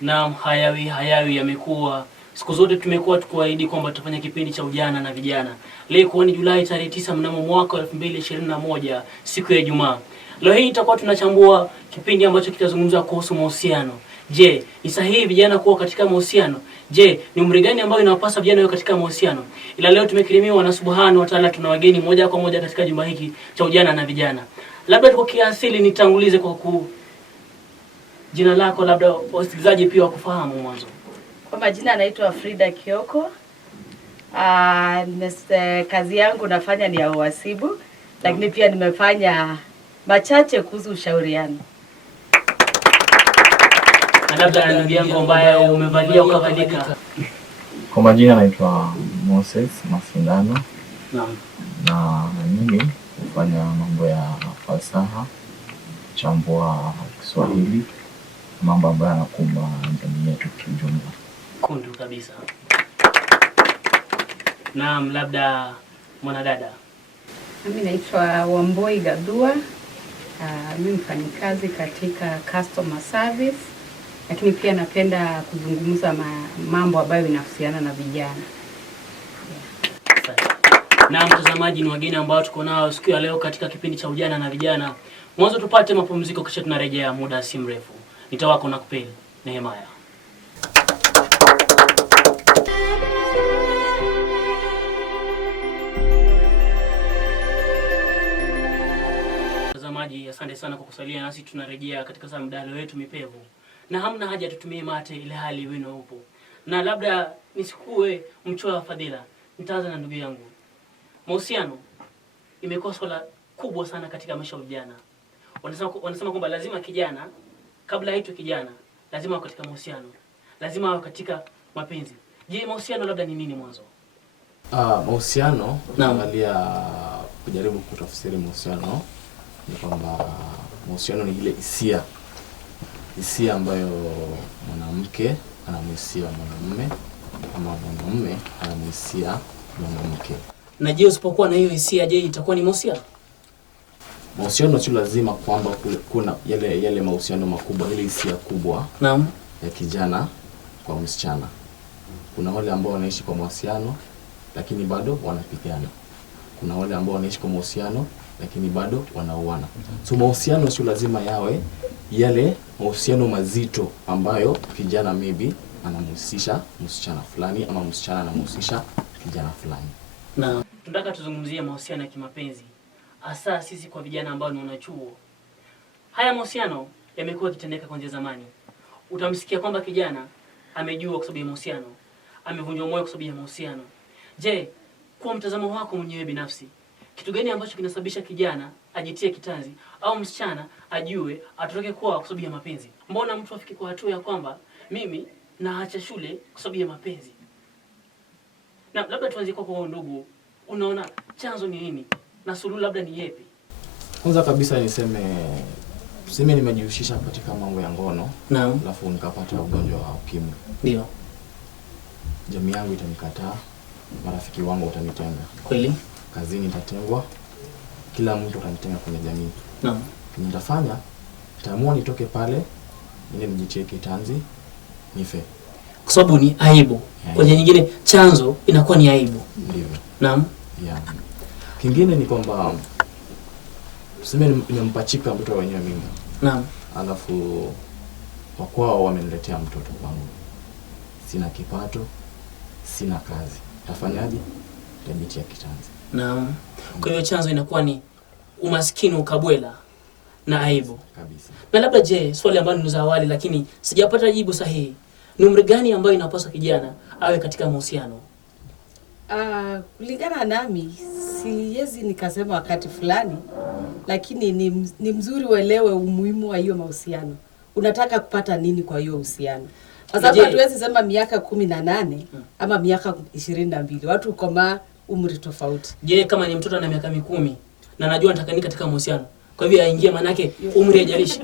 Naam, hayawi yamekuwa. Siku zote tumekuwa tukiahidi kwamba tutafanya kipindi cha ujana na vijana. Leo ni Julai tarehe 9 mnamo mwaka 2021 siku ya Ijumaa. Leo hii tutakuwa tunachambua kipindi ambacho kitazungumza kuhusu mahusiano. Je, ni sahihi vijana kuwa katika mahusiano? Je, ni umri gani ambao inawapasa vijana wawe katika mahusiano? Ila leo tumekirimiwa na Subhanahu wa Ta'ala, tuna wageni moja kwa moja katika jumba hiki cha ujana na vijana. Labda kwa kiasili nitangulize kwa jina lako, labda wasikilizaji pia wakufahamu mwanzo. Kwa majina anaitwa Frida Kioko. Kazi yangu nafanya ni ya uhasibu, lakini pia nimefanya machache kuhusu ushauriano. Labda ndugu yangu ambaye umevalia ukavalika. Kwa majina anaitwa Moses Masindano. Naam. Na mimi hufanya mambo ya falsafa, chambua Kiswahili, mambo ambayo yanakumba jamii yetu kiujumla. Kundu kabisa. Naam, labda mwanadada. Mimi naitwa Wamboi Gadua. Mimi mfanyikazi katika customer service, lakini pia napenda kuzungumza mambo ambayo inahusiana na vijana. Na mtazamaji, ni wageni ambao tuko nao siku ya leo katika kipindi cha ujana na vijana. Mwanzo tupate mapumziko, kisha tunarejea muda si mrefu. Nitawako na kupeli Nehemaya. Mtazamaji, asante sana kwa kusalia nasi. Tunarejea katika mdahalo wetu mipevu. Na hamna haja tutumie mate ile hali wino upo. Na labda nisikue mchoyo wa fadhila. Nitaanza na ndugu yangu. Mahusiano imekuwa swala kubwa sana katika maisha ya vijana. Wanasema kwamba lazima kijana kabla aitwe kijana lazima awe katika mahusiano. Lazima awe katika mapenzi. Je, mahusiano labda ni nini mwanzo? Mahusiano, naangalia kujaribu kutafsiri mahusiano ni kwamba mahusiano ni ile hisia ambayo mwanamke anamhisia mwanamume ama mwanamume anamhisia mwanamke. Na je, usipokuwa na hiyo hisia, je, itakuwa ni mahusiano? Mahusiano sio lazima kwamba kuna yale mahusiano makubwa, ile hisia kubwa. Naam. Ya kijana kwa msichana. Kuna wale ambao wanaishi kwa mahusiano lakini bado wanapigana. Kuna wale ambao wanaishi kwa mahusiano lakini bado wanauana. So mahusiano sio lazima yawe yale mahusiano mazito ambayo kijana maybe anamhusisha msichana fulani ama msichana anamhusisha kijana fulani. Na tunataka tuzungumzie mahusiano ya kimapenzi. Hasa sisi kwa vijana ambao ni wanachuo. Haya mahusiano yamekuwa yakitendeka kuanzia zamani. Utamsikia kwamba kijana amejua kwa sababu ya mahusiano, amevunjwa moyo kwa sababu ya mahusiano. Je, kwa mtazamo wako mwenyewe binafsi, kitu gani ambacho kinasababisha kijana ajitie kitanzi au msichana ajue atoke kwa sababu ya mapenzi? Mbona mtu afike kwa hatua ya kwamba mimi naacha shule kwa sababu ya mapenzi? Na labda tuanze kwa ndugu, unaona chanzo ni nini na suluhu labda ni yepi? Kwanza kabisa niseme nimejihusisha katika mambo ya ngono. Naam. Alafu nikapata ugonjwa wa ukimwi. Ndio. Jamii yangu itanikataa, marafiki wangu watanitenga. Kweli? Kazini nitatengwa, kila mtu atanitenga kwenye jamii. Naam. Nitafanya, nitaamua nitoke pale, nijitie kitanzi, nife. Kwa sababu ni aibu. Kwa nyingine chanzo inakuwa ni aibu. Ndivyo. Naam. Yeah. Kingine ni kwamba tuseme nimempachika mtoto wenyewe mimi. Naam. Alafu kwa kwao wameniletea mtoto kwangu. Sina kipato, sina kazi. Tafanyaje? Nitajitia kitanzi. Naam. Kwa hiyo chanzo inakuwa ni umaskini, ukabwela na aibu. Kabisa. Na labda je, swali ambalo ni za awali lakini sijapata jibu sahihi. Ni umri gani ambayo inapaswa kijana awe katika mahusiano? Kulingana nami siwezi nikasema wakati fulani, lakini ni mzuri uelewe umuhimu wa hiyo mahusiano. Unataka kupata nini kwa hiyo uhusiano? Kwa sababu hatuwezi sema miaka 18 ama miaka 22. Watu koma umri tofauti. Je, kama ni mtoto ana miaka 10 na najua nataka nini katika mahusiano, kwa hivyo aingie, manake umri haijalishi?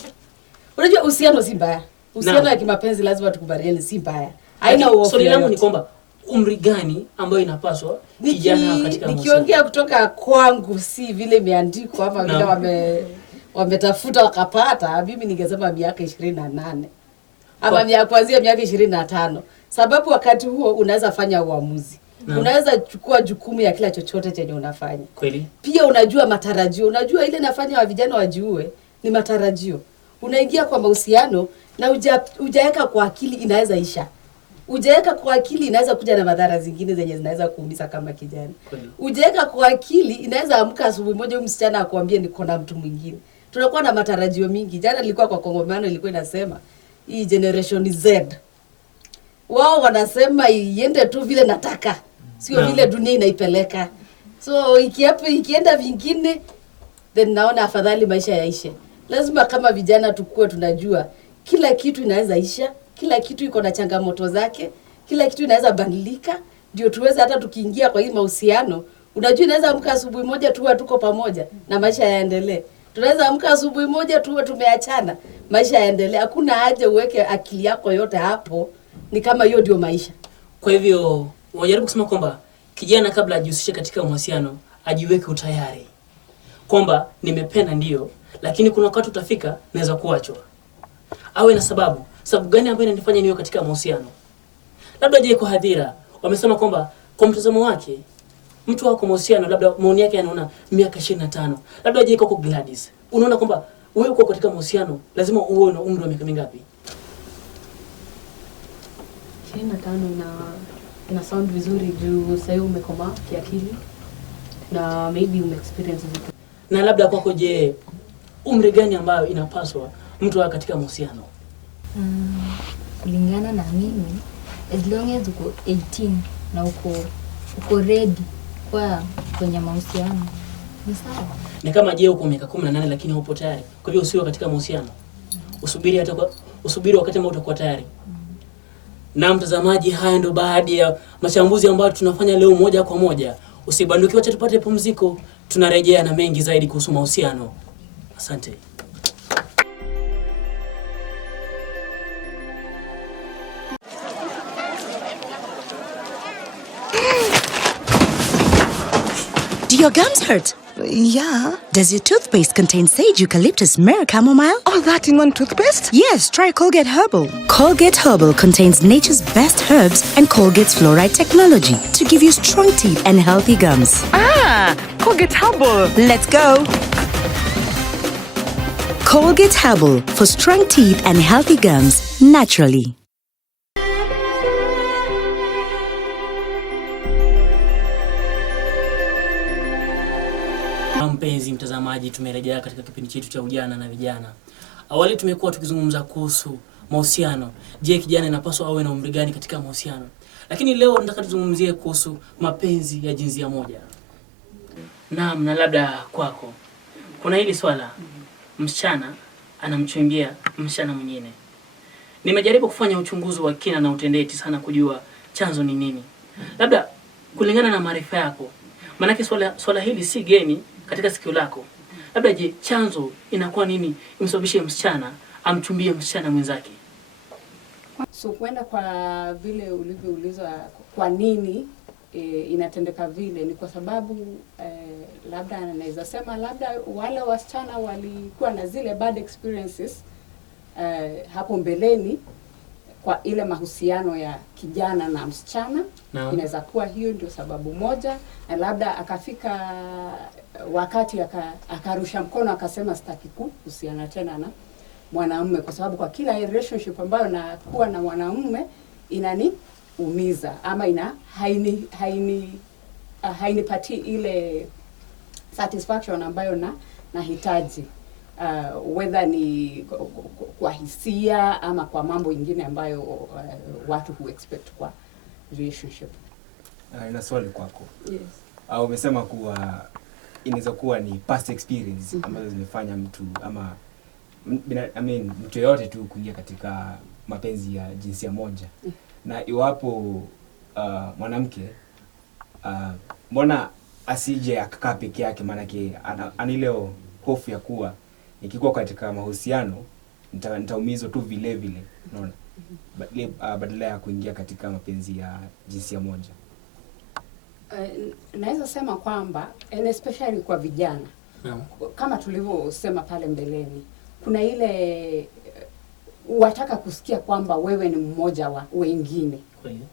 Unajua uhusiano si mbaya. Uhusiano ya kimapenzi lazima tukubaliane si mbaya. Haina uofu. Swali langu ni kwamba umri gani ambayo inapaswa kijana katika mahusiano? Nikiongea kutoka kwangu si vile imeandikwa ama vile wametafuta wakapata, mimi ningesema miaka 28. ama kuanzia miaka 25, sababu wakati huo unaweza fanya uamuzi. Unaweza chukua jukumu ya kila chochote chenye unafanya. Kweli. Pia unajua matarajio. Unajua ile nafanya wa vijana wajiue ni matarajio. Unaingia kwa mahusiano na hujaweka kwa akili inaweza isha. Hujaweka kwa akili inaweza kuja na madhara zingine zenye zinaweza kuumiza kama kijana. Hujaweka kwa akili inaweza amka asubuhi moja huyu msichana akwambie niko na mtu mwingine. Tunakuwa na matarajio mingi. Jana nilikuwa kwa kongamano ilikuwa inasema hii generation Z. Wao wanasema iende tu vile nataka. Sio vile dunia inaipeleka. So ikienda vingine then naona afadhali maisha yaishe. Lazima kama vijana tukue tunajua kila kitu inaweza isha, kila kitu iko na changamoto zake, kila kitu inaweza badilika, ndio tuweze hata tukiingia kwa hii mahusiano, unajua inaweza amka asubuhi moja tuwe tuko pamoja na maisha yaendelee. Tunaweza amka asubuhi moja tuwe tumeachana, maisha yaendelee. Hakuna haja uweke akili yako yote hapo, ni kama hiyo ndio maisha. Kwa hivyo wajaribu kusema kwamba kijana kabla ajihusishe katika mahusiano ajiweke utayari kwamba nimependa ndio, lakini kuna wakati utafika naweza kuachwa. Awe na sababu gani ambayo inanifanya niwe katika mahusiano. Labda je kwa hadhira wamesema kwamba kwa mtazamo wake mtu wako mahusiano labda maoni yake anaona miaka 25. Labda je kwa Gladys unaona kwamba wewe uko katika mahusiano lazima uwe na umri wa miaka mingapi? 25 ina sound vizuri juu sasa umekomaa kiakili na maybe umeexperience vitu. Na labda kwako je umri gani ambayo inapaswa mtu awe katika mahusiano? Kulingana na mimi as long as uko 18 na uko ready kwa kwenye mahusiano ni sawa. Ni kama je uko miaka 18 lakini haupo tayari. Kwa hivyo usiwe katika mahusiano. Usubiri wakati ambao utakuwa tayari. Na mtazamaji, haya ndo baadhi ya machambuzi ambayo tunafanya leo moja kwa moja. Usibanduke, wacha tupate pumziko. Tunarejea na mengi zaidi kuhusu mahusiano. Asante. Do your gums hurt? Yeah. Does your toothpaste contain sage, eucalyptus, myrrh, chamomile? All that in one toothpaste? Yes, try Colgate Herbal. Colgate Herbal contains nature's best herbs and Colgate's fluoride technology to give you strong teeth and healthy gums. Ah, Colgate Herbal. Let's go. Colgate Herbal for strong teeth and healthy gums naturally. Mpenzi mtazamaji, tumerejea katika kipindi chetu cha ujana na vijana. Awali tumekuwa tukizungumza kuhusu mahusiano. Je, kijana inapaswa awe na umri gani katika mahusiano? Lakini leo nataka tuzungumzie kuhusu mapenzi ya jinsia moja. Naam, na labda kwako kuna hili swala, msichana anamchumbia msichana mwingine. Nimejaribu kufanya uchunguzi wa kina na utendeti sana kujua chanzo ni nini. Labda kulingana na maarifa yako, manake swala hili si geni katika sikio lako. Labda je, chanzo inakuwa nini imsababishe msichana amchumbie msichana mwenzake? So kwenda kwa vile ulivyouliza kwa nini inatendeka vile, ni kwa sababu labda anaweza sema labda wale wasichana walikuwa na zile bad experiences hapo mbeleni kwa ile mahusiano ya kijana na msichana. No. Inaweza kuwa hiyo ndio sababu moja, na labda akafika wakati akarusha mkono akasema sitaki kuhusiana tena na mwanamume, kwa sababu kwa kila relationship ambayo nakuwa na mwanamume inaniumiza ama hainipati ile satisfaction ambayo nahitaji, whether ni kwa hisia ama kwa mambo ingine ambayo watu hu expect kwa relationship. Ina swali kwako. Yes. Umesema kuwa inaweza kuwa ni past experience ambazo zimefanya mtu ama mtu yote tu kuingia katika mapenzi ya jinsia moja. Na iwapo mwanamke mbona asije akakaa peke yake, maana yake ana ile hofu ya kuwa nikikuwa katika mahusiano nitaumizwa tu vile vile, unaona? Badala ya kuingia katika mapenzi ya jinsia moja. Naweza sema kwamba and especially kwa vijana, kama tulivyosema pale mbeleni, kuna ile wataka kusikia kwamba wewe ni mmoja wa wengine. Kweli.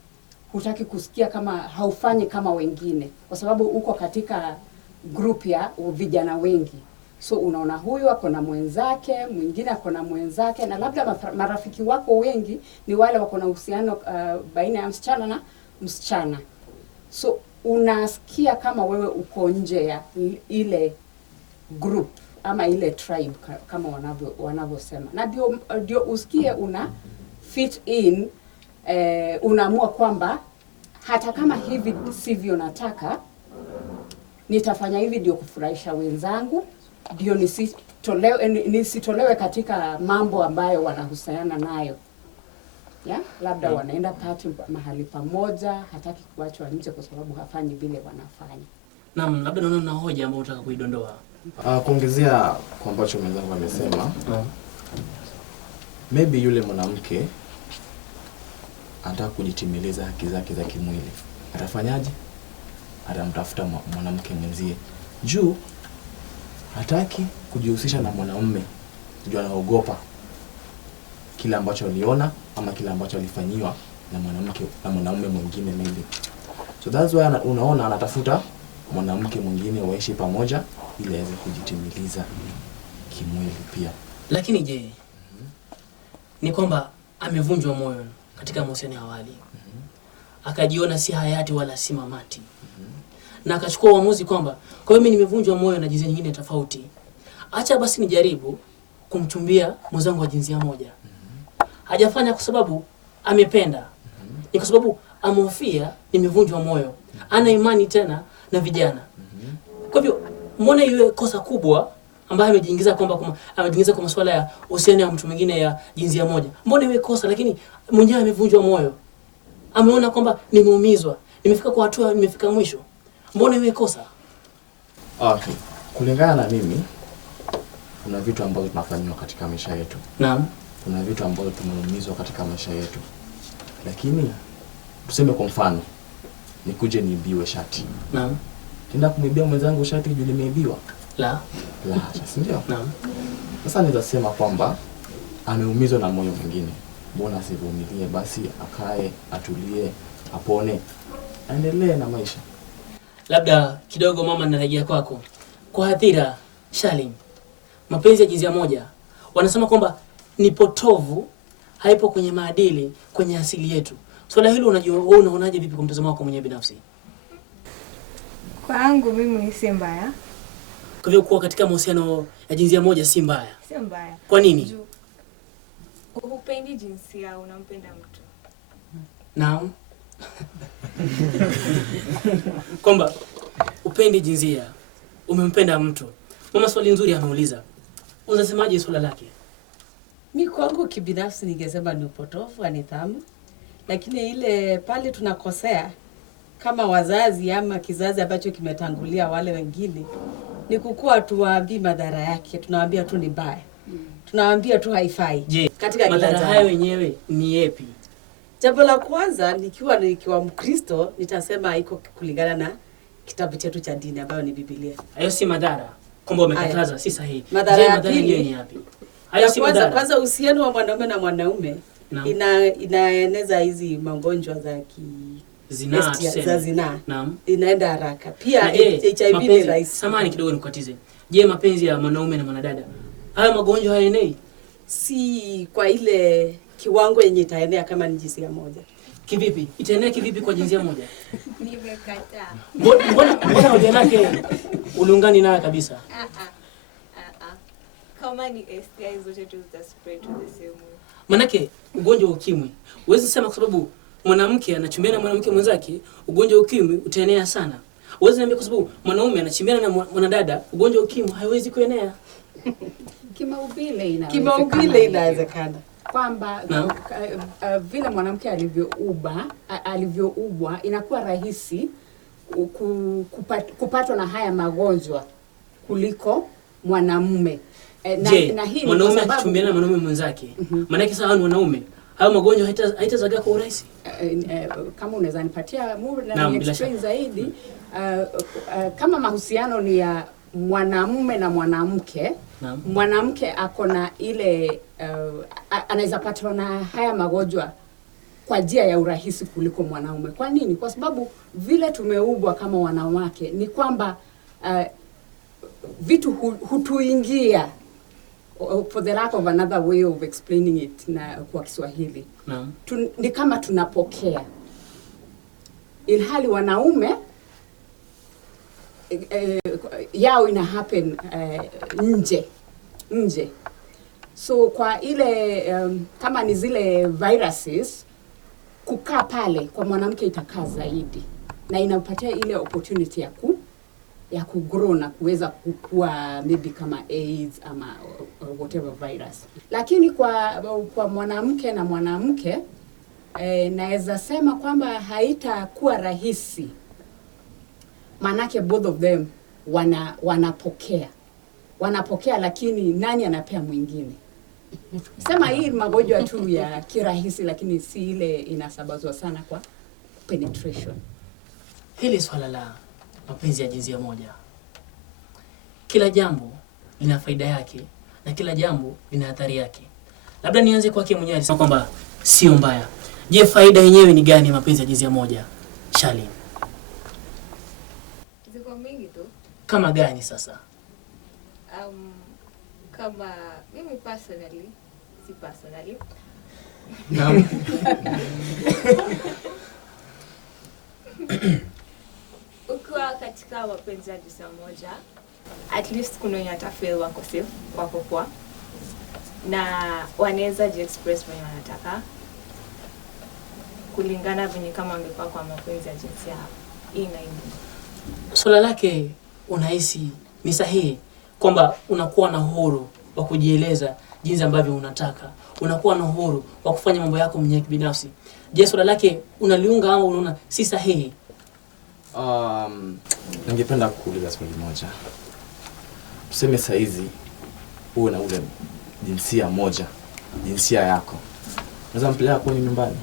Hutaki kusikia kama haufanyi kama wengine, kwa sababu uko katika group ya vijana wengi. So unaona huyu ako na mwenzake, mwingine ako na mwenzake, na labda marafiki wako wengi ni wale wako na uhusiano baina ya msichana na msichana. So unasikia kama wewe uko nje ya ile group ama ile tribe kama wanavyosema. Na ndio usikie una fit in, unaamua kwamba hata kama hivi sivyo nataka, nitafanya hivi ndio kufurahisha wenzangu, ndio nisitolewe katika mambo ambayo wanahusiana nayo. Ya, labda wanaenda party mahali pamoja, hataki kuachwa nje kwa sababu hafanyi vile wanafanya. Naam, labda naona una hoja ambayo unataka kuidondoa. Kuongezea kwa ambacho mwenzangu amesema, maybe yule mwanamke anataka kujitimiliza haki zake za kimwili. Atafanyaje? Atamtafuta mwanamke mwenzie. Juu hataki kujihusisha na mwanamume. Juu anaogopa kile ambacho aliona ama kile ambacho alifanyiwa na mwanamke na mwanamume mwingine maybe. So that's why unaona anatafuta mwanamke mwingine waishi pamoja ili aweze kujitimiliza kimwili pia. Lakini je, ni kwamba amevunjwa moyo katika mahusiano ya awali. Akajiona si hayati wala si mamati. Na akachukua uamuzi kwamba kwa hiyo mimi nimevunjwa moyo na jinsia nyingine tofauti, acha basi nijaribu kumchumbia mwenzangu wa jinsia moja. Hajafanya kwa sababu amependa. Ni kwa sababu amehofia nimevunjwa moyo. Ana imani tena na vijana. Kwa hivyo muone iwe kosa kubwa ambaye amejiingiza kwa masuala ya uhusiano ya mtu mwingine ya jinsia moja. Mbona iwe kosa, lakini mwenyewe amevunjwa moyo. Ameona kwamba nimeumizwa, nimefika kwa hatua, nimefika mwisho. Mbona iwe kosa? Okay. Kulingana na mimi, kuna vitu ambavyo tunafanywa katika maisha yetu. Naam. Kuna vitu ambavyo tumeumizwa katika maisha yetu. Lakini tuseme kwa mfano, nikuje niibiwe shati. Naam. Tenda kumwibia mwenzangu shati juu nimeibiwa? La. Si ndio? Naam. Sasa naweza sema kwamba ameumizwa na moyo mwingine. Mbona asivumilie basi, akae, atulie, apone, aendelee na maisha. Labda kidogo mama narejea kwako. Kwa hadhira, Shalim, mapenzi ya jinsia moja wanasema kwamba ni potovu, haipo kwenye maadili, kwenye asili yetu. Swala hilo unajua wewe unaonaje vipi kwa mtazamo wako mwenyewe binafsi? Kwangu mimi si mbaya. Kwa hivyo kuwa katika mahusiano ya jinsia moja si mbaya. Si mbaya. Kwa nini? Hupendi jinsia, unampenda mtu. Naam. Kwamba upendi jinsia, umempenda mtu. Mama swali nzuri ameuliza. Unasemaje swala lake? Mimi kwangu kibinafsi ningesema ni upotofu wa nidhamu. Lakini ile pale tunakosea kama wazazi ama kizazi ambacho kimetangulia wale wengine ni kukua tuwaambii madhara yake, tunawaambia tu ni mbaya. Tunawaambia tu haifai. Je, katika madhara hayo wenyewe ni yapi? Jambo la kwanza nikiwa Mkristo nitasema iko kulingana na kitabu chetu cha dini ambayo ni Biblia. Hayo si madhara. Kwamba umekataza si sahihi. Madhara yenyewe ni yapi? Hayo si madhara. Kwanza uhusiano wa mwanaume na mwanaume inaeneza hizi magonjwa za zinaa. Naam. Inaenda haraka. Pia HIV ni rahisi. Samahani kidogo nikukatize. Je, mapenzi ya mwanaume na mwanadada, haya magonjwa hayaenei? Si kwa ile kiwango yenye itaenea kama ni jinsia moja. Kivipi? Itaenea kivipi kwa jinsia moja? Nimekataa. Mbona hoja yake uliungani nayo kabisa? Kama ni STI zote tu zita spread to the same way. Manake ugonjwa wa ukimwi, huwezi sema kwa sababu mwanamke anachumbiana na mwanamke mwenzake, ugonjwa wa ukimwi utaenea sana. Huwezi niambia kwa sababu mwanaume anachumbiana na mwanadada, ugonjwa wa ukimwi haiwezi kuenea. Kimaubile inawezekana. Kwamba vile mwanamke alivyoubwa inakuwa rahisi kupatwa na haya magonjwa kuliko mwanamume. Na hii mwanaume akichumbiana na mwanaume mwenzake, maana yake sawa ni wanaume, hayo magonjwa haitazagaa kwa urahisi. Kama unaweza nipatia muda na explain zaidi, kama mahusiano ni ya mwanamume na mwanamke, Naam. Mwanamke ako na ile anaweza patwa na haya magonjwa kwa njia ya urahisi kuliko mwanaume. Kwa nini? Kwa sababu vile tumeumbwa kama wanawake ni kwamba vitu hutuingia, for the lack of another way of explaining it na kwa Kiswahili. Naam. Ni kama tunapokea. Ilhali wanaume yao ina happen nje. So kwa ile kama ni zile viruses kukaa pale kwa mwanamke itakaa zaidi na inapatia ile opportunity ya kugrow na kuweza kukua maybe kama AIDS ama whatever virus. Lakini kwa mwanamke na mwanamke naweza sema kwamba haitakuwa rahisi. Manake both of them wanapokea lakini nani anapea mwingine? Sema hii magonjwa tu ya kirahisi lakini si ile inasababishwa sana kwa penetration. Hili swala la mapenzi ya jinsia moja, kila jambo lina faida yake na kila jambo lina athari yake. Labda nianze kwake mwenyewe, alisema kwamba sio mbaya. Je, faida yenyewe ni gani mapenzi ya jinsia moja, Shali? Ziko mingi tu. Kama gani sasa? Kama mimi personally, si personally. Naam. Ukiwa katika mapenzi ya jinsia moja, at least kuna wenye watafeel wako safe, wako poa. Na wanaweza ji-express wenye wanataka. Kulingana venye kama wangekuwa kwa mapenzi ya jinsia hii na hii. Swala lake unahisi ni sahihi kwamba unakuwa na uhuru wa kujieleza jinsi ambavyo unataka, unakuwa na uhuru wa kufanya mambo yako mwenyewe binafsi. Je, swala lake unaliunga ama unaona si sahihi? Ningependa kuuliza swali moja. Tuseme saa hizi uwe na ule jinsia moja, jinsia yako, unaweza mpeleka kwenye nyumbani?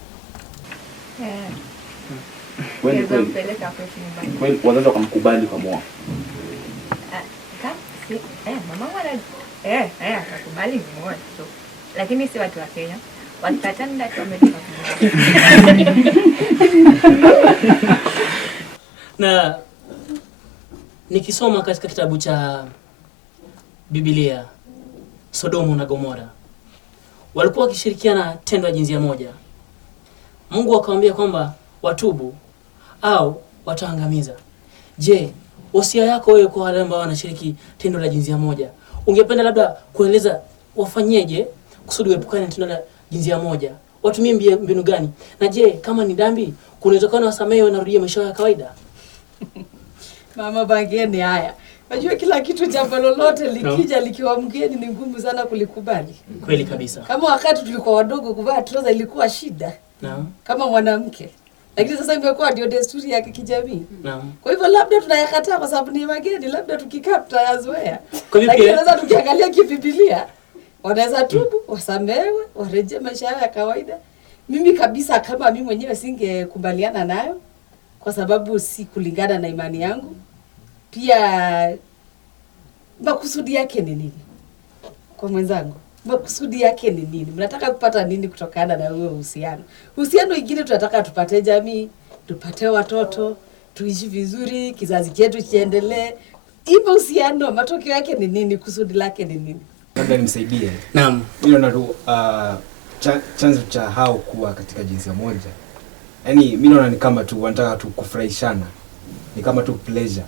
Kweli mpeleka kwetu nyumbani. Kweli wazazi wakamkubali kamoa. Mama wana atakubali mmoja tu. Lakini si watu wa Kenya. Wakikataa ndio tumetoka. Na nikisoma katika kitabu cha Biblia, Sodomu na Gomora walikuwa wakishirikiana tendo la jinsia moja. Mungu akamwambia kwamba watubu au wataangamiza. Je, wasia yako wewe kwa wale ambao wanashiriki tendo la jinsia moja, ungependa labda kueleza wafanyeje kusudi uepukane na tendo la jinsia moja? Watumie mbinu gani? Na je, kama ni dhambi, kunawezekana wasamehe na rudie maisha ya kawaida? Mama Bageni, haya. Unajua kila kitu jambo lolote likija likiwa mgeni ni ngumu sana kulikubali. Kweli kabisa. Kama wakati tulikuwa wadogo kuvaa trouser ilikuwa shida. Naam. Kama mwanamke. Lakini sasa imekuwa ndio desturi ya kijamii. Naam. Kwa hivyo labda tunayakataa kwa sababu ni mageni, labda tukikaa tutayazoea. Kwa hivyo lakini sasa tukiangalia kiBiblia, wanaweza tubu, wasamehewe, warejee maisha yao ya kawaida. Mimi kabisa kama mimi mwenyewe singekubaliana nayo kwa sababu si kulingana na imani yangu. Pia makusudi yake ni nini? Kwa mwenzangu, makusudi yake ni nini? Mnataka kupata nini kutokana na huo uhusiano? Uhusiano ingine tunataka tupate jamii, tupate watoto, tuishi vizuri, kizazi chetu kiendelee. Hivyo uhusiano matokeo yake ni nini? Kusudi lake ni nini? Labda nimsaidie. Naam. Hilo ndo chanzo cha hao kuwa katika jinsia moja. Yaani mimi naona ni kama tu wanataka tu kufurahishana. Ni kama tu pleasure.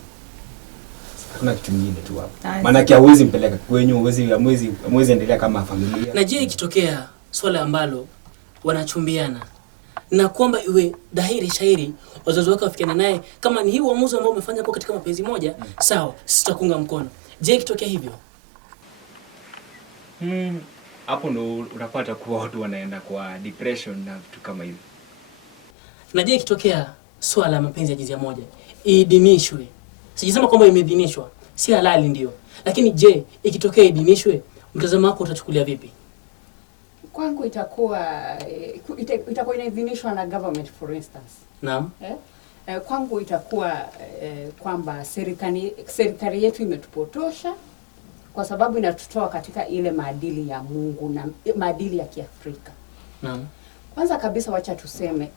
Hakuna kitu kingine tu hapo. Maana kia huwezi mpeleka kwenye huwezi endelea kama familia. Na je, ikitokea swala ambalo wanachumbiana na kwamba iwe dhahiri shairi wazazi wake wafikiana naye kama ni hii uamuzi ambao umefanya hapo katika mapenzi moja, sawa, sisi tutakunga mkono. Je, ikitokea hivyo? Hapo ndo unapata kuwa watu wanaenda kwa depression na vitu kama hivyo. Na je, ikitokea swala la mapenzi ya jinsia moja idhinishwe? Sijisema kwamba imedhinishwa, si halali ndio. Lakini je, ikitokea idhinishwe, mtazamo wako utachukulia vipi? Kwangu itakuwa inaidhinishwa na government for instance. Naam. Kwangu itakuwa kwamba serikali yetu imetupotosha kwa sababu inatutoa katika ile maadili ya Mungu na maadili ya Kiafrika. Naam. Kwanza kabisa wacha tuseme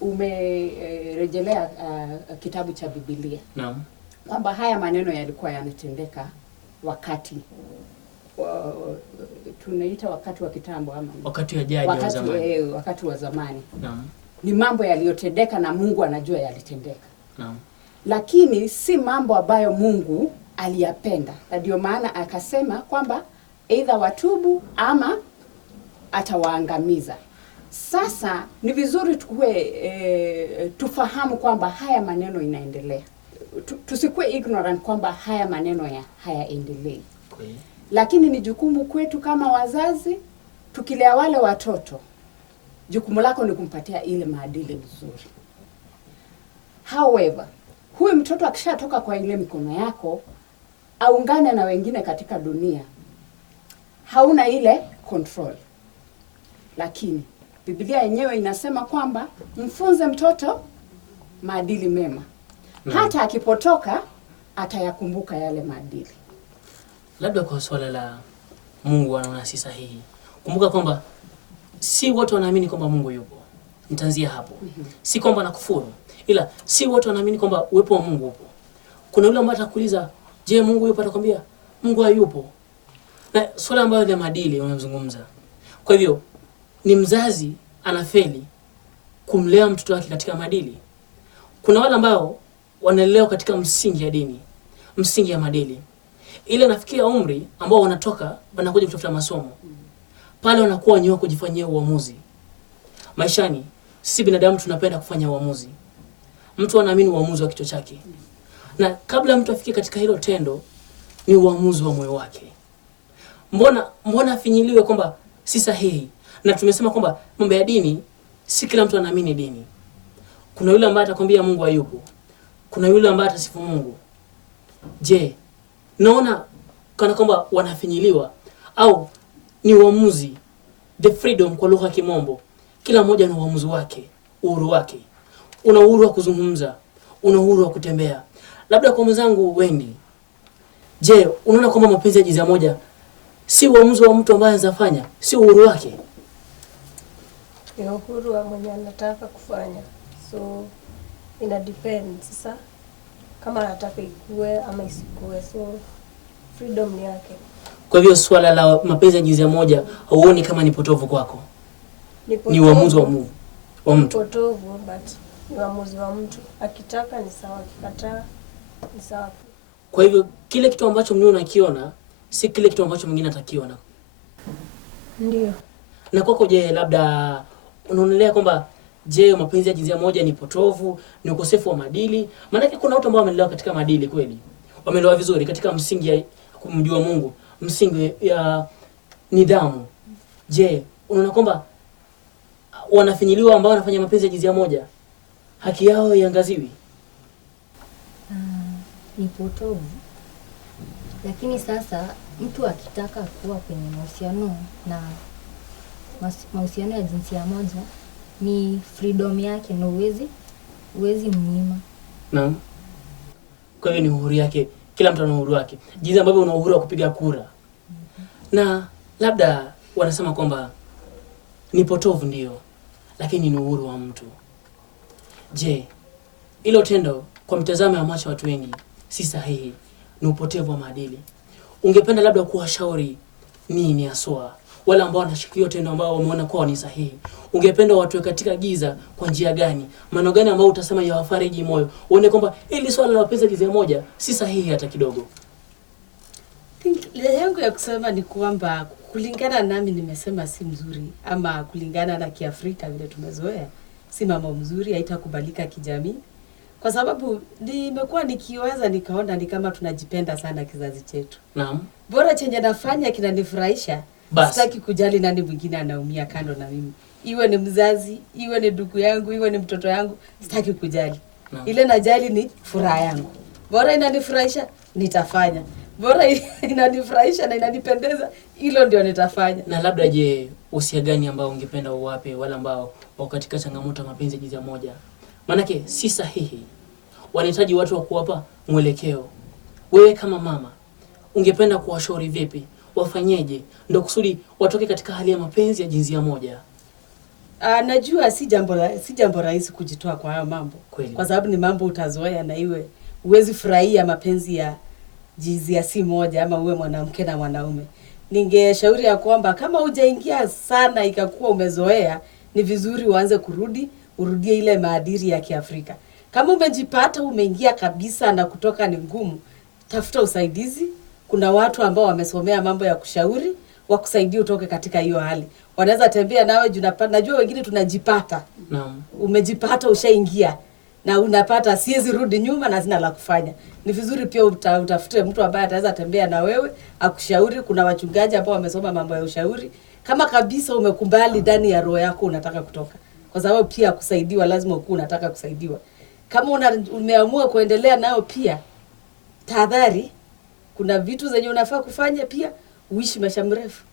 umerejelea kitabu cha Biblia. Naam. Kwamba haya maneno yalikuwa yanatendeka wakati tunaita wakati wa kitambo ama wakati wa jadi wa zamani. Wakati wa zamani. Naam. Ni mambo yaliyotendeka na Mungu anajua yalitendeka. Naam. Lakini si mambo ambayo Mungu aliyapenda. Na ndio maana akasema kwamba either watubu ama atawaangamiza. Sasa ni vizuri tufahamu kwamba haya maneno inaendelea. Tusikue ignorant kwamba haya maneno hayaendelei. Lakini ni jukumu kwetu kama wazazi, tukilea wale watoto, jukumu lako ni kumpatia ile maadili nzuri. However, huyu mtoto akishatoka kwa ile mikono yako, aungane na wengine katika dunia, hauna ile control. Lakini Biblia yenyewe inasema kwamba mfunze mtoto maadili mema. Hata akipotoka atayakumbuka yale maadili. Labda kwa swala la Mungu anaona si sahihi. Kumbuka kwamba si wote wanaamini kwamba Mungu yupo. Nitaanzia hapo. Si kwamba nakufuru, ila si wote wanaamini kwamba uwepo wa Mungu upo. Kuna yule ambaye atakuuliza, "Je, Mungu yupo?" Atakwambia, "Mungu hayupo." Na swala ambalo la maadili unazungumza. Kwa hivyo ni mzazi anafeli kumlea mtoto wake katika maadili. Kuna wale ambao wanalelewa katika msingi ya dini, msingi ya maadili. Ile nafikia umri ambao wanatoka wanakuja kutafuta masomo. Pale wanakuwa wenyewe kujifanyia uamuzi. Maishani sisi binadamu tunapenda kufanya uamuzi. Mtu anaamini uamuzi wa kichwa chake. Na kabla mtu afike katika hilo tendo ni uamuzi wa moyo wake. Mbona afinyiliwe kwamba si sahihi? Na tumesema kwamba mambo ya dini si kila mtu anaamini dini. Kuna yule ambaye atakwambia Mungu hayupo. Kuna yule ambaye atasifu Mungu. Je, naona kana kwamba wanafinyiliwa au ni uamuzi, the freedom kwa lugha ya Kimombo. Kila mmoja ana uamuzi wake, uhuru wake. Una uhuru wa kuzungumza, una uhuru wa kutembea. Labda kwa mwenzangu Wendy, je, unaona kwamba mapenzi ya jinsia moja si uamuzi wa mtu ambaye anafanya, si uhuru wake? Ni uhuru wa mwenye anataka kufanya. So ina depend sasa kama anataka ikue ama isikue. So freedom ni yake. Kwa hivyo swala la mapenzi ya jinsia moja hauoni kama ni potovu kwako? Ni uamuzi wa mtu. Potovu, but ni uamuzi wa mtu. Akitaka ni sawa, akikataa ni sawa. Kwa hivyo kile kitu ambacho mwenyewe unakiona si kile kitu ambacho mwingine atakiona. Ndio. Na kwako je, labda unaonelea kwamba je, mapenzi ya jinsia moja ni potovu, ni ukosefu wa maadili? Maana kuna watu ambao wamelelewa katika maadili kweli. Wamelelewa vizuri katika msingi ya kumjua Mungu, msingi ya nidhamu. Je, unaona kwamba wanafinyiliwa ambao wanafanya mapenzi ya jinsia moja, haki yao iangaziwi? Ni potovu. Lakini sasa mtu akitaka kuwa kwenye mahusiano na mahusiano ya jinsia moja ni freedom yake, na uwezi mnyima. Naam. Kwa hiyo ni uhuru yake. Kila mtu ana uhuru wake. Jinsi ambavyo una uhuru wa kupiga kura. Na labda wanasema kwamba ni potovu ndio, lakini ni uhuru wa mtu. Je, ilo tendo kwa mtazamo wa macho watu wengi si sahihi, ni upotevu wa maadili. Ungependa labda kuwashauri nini haswa wale ambao wanashikilia tendo ambao wameona kwa ni sahihi? Ungependa watu katika giza kwa njia gani? Maneno gani ambao utasema yawafariji moyo? Uone kwamba ili swala la mapenzi jinsia moja si sahihi hata kidogo. Ile yangu ya kusema ni kwamba kulingana nami nimesema si mzuri, ama kulingana na Kiafrika vile tumezoea si mambo mzuri, haitakubalika kijamii. Kwa sababu nimekuwa nikiwaza nikaona ni kama tunajipenda sana kizazi chetu. Naam. Bora chenye nafanya kinanifurahisha, sitaki kujali nani mwingine anaumia kando na mimi. Iwe ni mzazi, iwe ni ndugu yangu, iwe ni mtoto yangu, sitaki kujali. Naam. Ile najali ni furaha yangu. Bora inanifurahisha, nitafanya. Bora inanifurahisha na inanipendeza, hilo ndio nitafanya. Na labda je, usia gani ambao ungependa uwape wale ambao wako katika changamoto ya mapenzi jinsia moja? Manake si sahihi. Wanahitaji watu wa kuwapa mwelekeo. Wewe kama mama, ungependa kuwashauri vipi? Wafanyeje ndio kusudi watoke katika hali ya mapenzi ya jinsia moja? Najua si jambo rahisi kujitoa kwa hayo mambo. Kweli. Kwa sababu ni mambo utazoea na iwe uwezi furahia mapenzi ya jinsia si moja ama uwe mwanamke na mwanaume. Ningeshauri ya kwamba kama hujaingia sana ikakuwa umezoea, ni vizuri uanze urudie ile maadili ya Kiafrika. Kama umejipata umeingia kabisa na kutoka ni ngumu, tafuta usaidizi. Kuna watu ambao wamesomea mambo ya kushauri, wakusaidia utoke katika hiyo hali. Wanaweza tembea nawe najua wengine tunajipata. Naam. Umejipata ushaingia na unapata siwezi rudi nyuma na sina la kufanya. Ni vizuri pia utafute mtu ambaye ataweza tembea na wewe, akushauri. Kuna wachungaji ambao wamesoma mambo ya ushauri. Kama kabisa umekumbali ndani ya roho yako unataka kutoka. Kwa sababu pia kusaidiwa lazima ukue unataka kusaidiwa. Kama umeamua kuendelea nao pia, tahadhari, kuna vitu zenye unafaa kufanya pia uishi maisha mrefu.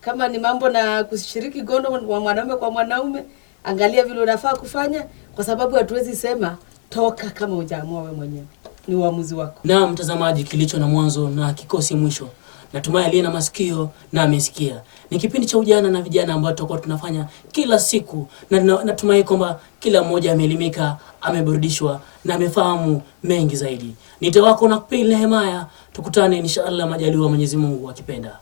Kama ni mambo na kushiriki ngono wa mwanaume kwa mwanaume, angalia vile unafaa kufanya, kwa sababu hatuwezi sema toka kama hujaamua wewe mwenyewe. Ni uamuzi wako. Na mtazamaji, kilicho na mwanzo na kikosi mwisho. Natumai aliye na masikio na amesikia. Ni kipindi cha ujana na vijana ambao tutakuwa tunafanya kila siku, na natumai kwamba kila mmoja ameelimika, ameburudishwa na amefahamu mengi zaidi. Nitawako na Pili Nehemaya, tukutane inshallah majaliwa Mwenyezi Mungu akipenda.